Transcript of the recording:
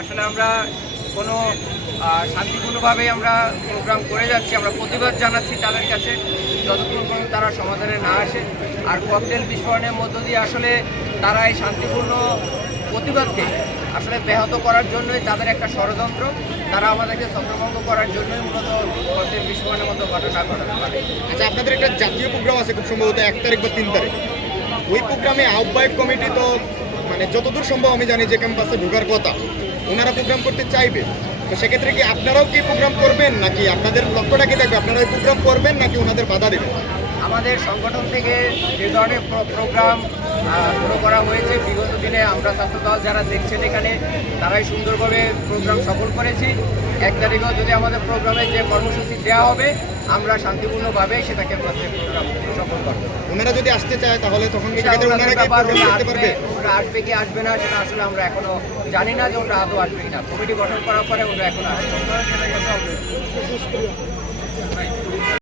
আসলে আমরা কোনো শান্তিপূর্ণভাবেই আমরা প্রোগ্রাম করে যাচ্ছি। আমরা প্রতিবাদ জানাচ্ছি তাদের কাছে যতক্ষণ পর্যন্ত তারা সমাধানে না আসে। আর ককটেল বিস্ফোরণের মধ্য দিয়ে আসলে তারা এই শান্তিপূর্ণ প্রতিবাদকে আসলে ব্যাহত করার জন্যই তাদের একটা ষড়যন্ত্র। তারা আমাদেরকে ছত্রভঙ্গ করার জন্যই মূলত ককটেল বিস্ফোরণের মতো ঘটনা ঘটাতে পারে। আচ্ছা, আপনাদের একটা জাতীয় প্রোগ্রাম আছে খুব সম্ভবত 1 তারিখ বা 3 তারিখ। ওই প্রোগ্রামে আহ্বায়ক কমিটি তো মানে যতদূর সম্ভব আমি জানি যে ক্যাম্পাসে ঢোকার কথা, ওনারা প্রোগ্রাম করতে চাইবে। তো সেক্ষেত্রে কি আপনারাও কি প্রোগ্রাম করবেন, নাকি আপনাদের লক্ষ্যটা কি থাকবে, আপনারা ওই প্রোগ্রাম করবেন নাকি ওনাদের বাধা দেবেন? আমাদের সংগঠন থেকে যে ধরনের প্রোগ্রাম শুরু করা হয়েছে বিগত দিনে আমরা ছাত্রদল যারা দেখছেন এখানে তারাই সুন্দরভাবে প্রোগ্রাম সফল করেছি। 1 তারিখেও যদি আমাদের প্রোগ্রামে যে কর্মসূচি দেওয়া হবে আমরা শান্তিপূর্ণভাবে সেটাকে প্রোগ্রাম সফল করবো। ওনারা যদি আসতে চায় তাহলে তখন সেক্ষেত্রে ওনারা কি প্রোগ্রাম করতে পারবে? ওরা আসবে কি আসবে না সেটা আসলে আমরা এখনো জানি না যে ওরা আদৌ আসবে কিনা। কমিটি গঠন করার পরে ওরা এখন আসবে।